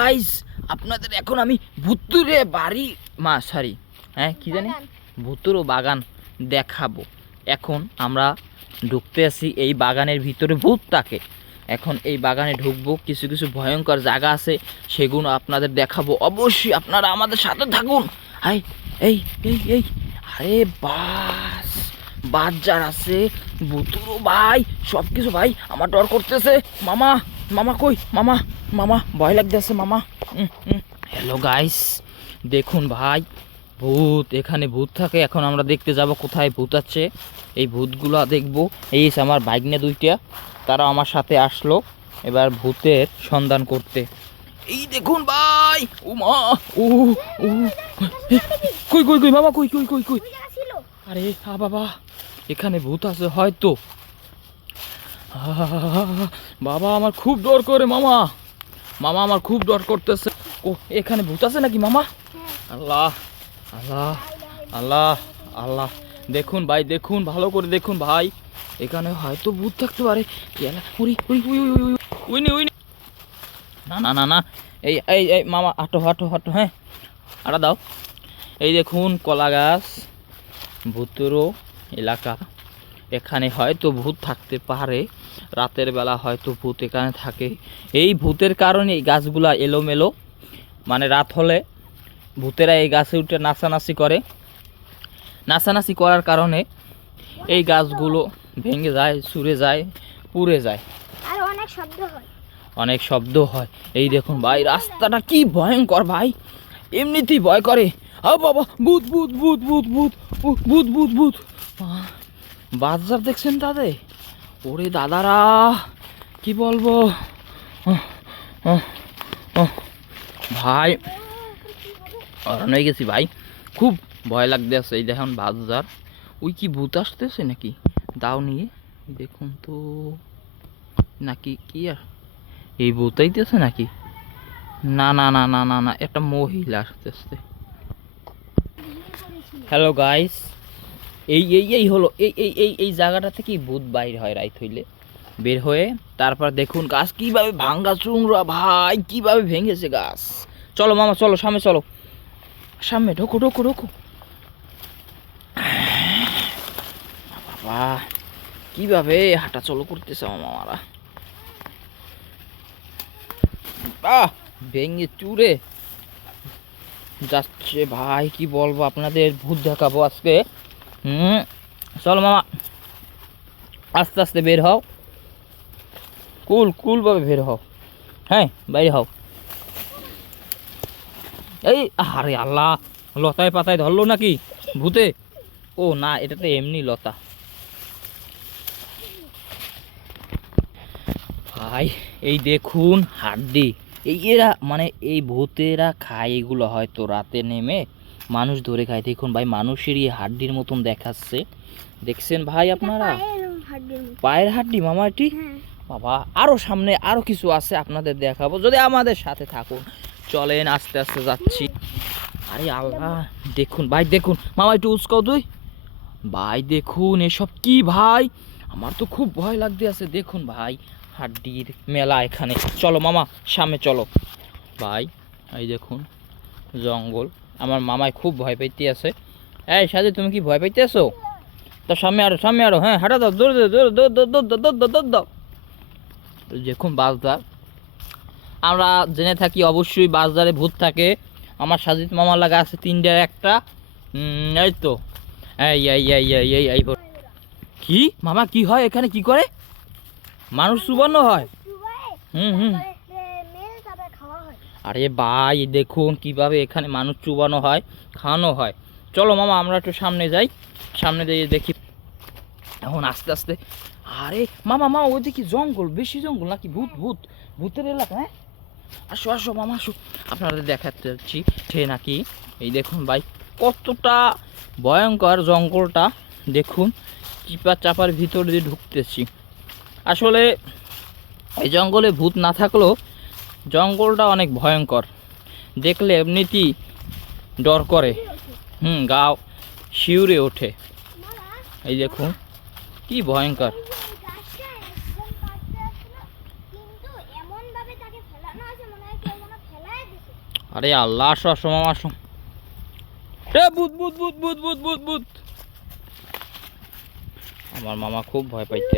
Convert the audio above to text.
Guys আপনাদের এখন আমি ভুতুরে বাড়ি সরি হ্যাঁ কি জানি ভুতুরে বাগান দেখাবো। এখন আমরা ঢুকতে আসি এই বাগানের ভিতরে ভূত থাকে। এখন এই বাগানে ঢুকবো, কিছু কিছু ভয়ঙ্কর জায়গা আছে সেগুলো আপনাদের দেখাবো। অবশ্যই আপনারা আমাদের সাথে থাকুন। হাই এই এই এই আরে বাস বাজার আছে ভুতুরো ভাই, সব কিছু ভাই আমার ডর করতেছে। মামা মামা কই মামা, মামা ভয় লাগতেছে মামা। হ্যালো গাইস, দেখুন ভাই ভূত, এখানে ভূত থাকে। এখন আমরা দেখতে যাব কোথায় ভূত আছে, এই ভূতগুলো দেখবো। এই আমার ভাগ্নে দুইটা, তারা আমার সাথে আসলো এবার ভূতের সন্ধান করতে। এই দেখুন ভাই, ও মা, ও ও কই কই কই মামা, কই কই কই কই, আরে বাবা এখানে ভূত আছে হয়তো। বাবা আমার খুব ডর করে মামা, মামা আমার খুব ডর করতেছে। ও এখানে ভূত আছে নাকি মামা? আল্লাহ আল্লাহ আল্লাহ আল্লাহ, দেখুন ভাই দেখুন, ভালো করে দেখুন ভাই, এখানে হয়তো ভূত থাকতে পারে। না না না না, এই এই এই মামা হাঁটো হাঁটো হাঁটো, হ্যাঁ আটা দাও। এই দেখুন কলা গাছ, ভুতুরো এলাকা, এখানে হয়তো ভূত থাকতে পারে। রাতের বেলা হয়তো ভূত এখানে থাকে। এই ভূতের কারণে এই গাছগুলা এলোমেলো, মানে রাত হলে ভূতেরা এই গাছে উঠে নাচানাচি করে। নাচানাচি করার কারণে এই গাছগুলো ভেঙে যায়, ছুঁড়ে যায়, পুড়ে যায়, আর অনেক শব্দ হয়, অনেক শব্দ হয়। এই দেখুন ভাই রাস্তাটা কি ভয়ঙ্কর ভাই, এমনিতেই ভয় করে। বাবা ভূত ভূত ভূত ভূত ভূত ভূত ভূত ভূত, বাজার দেখছেন তাদের? ওরে দাদারা কি বলবো ভাই, অরণ হয়ে গেছি ভাই, খুব ভয় লাগতেছে। এই দেখুন বাজার, ওই কি ভূত আসতেছে নাকি দাও নিয়ে দেখুন তো, নাকি কি আর এই ভূত আইতেছে নাকি? না না না না না না, একটা মহিলা আসতেছে। হ্যালো গাইস, এই এই এই হলো এই এই এই এই জায়গাটা থেকে ভূত বাইর হয় রাইত হইলে, বের হয়ে তারপর দেখুন গাছ কিভাবে ভাঙ্গা চুংরা ভাই, কিভাবে ভেঙেছে গাছ। চলো মামা চলো, সামনে চলো, সামনে ঢোকো ঢোকো ঢোকো। বাবা কিভাবে হাঁটা চলো করতেছে আমার মামারা, ভেঙে চুরে যাচ্ছে ভাই। কি বলবো আপনাদের, ভূত দেখাবো আজকে। চলো মামা আস্তে আস্তে বের হও, কুল কুল ভাবে বের হও, হ্যাঁ বাইরে হও। এই আরে আল্লাহ, লতায় পাতায় ধরলো নাকি ভূতে? ও না, এটা তো এমনি লতা। ভাই এই দেখুন হাড্ডি, এই এরা মানে এই ভূতেরা খায় এগুলো, হয়তো রাতে নেমে মানুষ ধরে খায়। দেখুন ভাই মানুষেরই হাড্ডির মতন দেখাচ্ছে, দেখছেন ভাই আপনারা? পায়ের হাড্ডি মামা এটি। বাবা আরো সামনে আরো কিছু আছে, আপনাদের দেখাবো যদি আমাদের সাথে থাকুন। চলেন আস্তে আস্তে যাচ্ছি। আরে আল্লাহ দেখুন ভাই, দেখুন মামা একটু উস্কাও তুই। ভাই দেখুন এসব কি ভাই, আমার তো খুব ভয় লাগতে আছে। দেখুন ভাই হাড্ডির মেলা এখানে। চলো মামা সামনে চলো ভাই। এই দেখুন জঙ্গল, আমার মামায় খুব ভয় পাইতে আছে। এই সাথে তুমি কি ভয় পাইতে আছো? তো সামনে আরো সামনে আরো, হ্যাঁ হাঁটা দাও, দৌড় দাও দৌড় দৌড় দৌড় দৌড় দৌড় দৌড় দৌড় দাও। দেখুন বাসদার, আমরা জেনে থাকি অবশ্যই বাসদারে ভূত থাকে। আমার সাজিদ মামা লাগা আছে তিনটার একটা, এই তো এই এই এই এই এই এই কি মামা কি হয় এখানে, কি করে মানুষ চুবানো হয়? হুম। আরে ভাই দেখুন কিভাবে এখানে মানুষ চুবানো হয়, খাওয়ানো হয়। চলো মামা আমরা একটু সামনে যাই, সামনে দিয়ে দেখি এখন আস্তে আস্তে। আরে মামা মামা ওই দেখি জঙ্গল, বেশি জঙ্গল নাকি ভূত ভূত ভূতের এলাকা? হ্যাঁ আসো আসো মামা আসো, আপনাদের দেখাতে যাচ্ছি সে নাকি। এই দেখুন ভাই কতটা ভয়ঙ্কর জঙ্গলটা, দেখুন চিপা চাপার ভিতর দিয়ে ঢুকতেছি। আসলে এই জঙ্গলে ভূত না থাকলেও জঙ্গলটা অনেক ভয়ঙ্কর, দেখলে এমনিতেই ডর করে, গাও শিউরে ওঠে। এই দেখুন কি ভয়ঙ্কর। আরে আল্লাহ, আসো আসো মামা আসো। এ ভূত ভূত ভূত ভূত ভূত ভূত ভূত। আমার মামা খুব ভয় পাইতে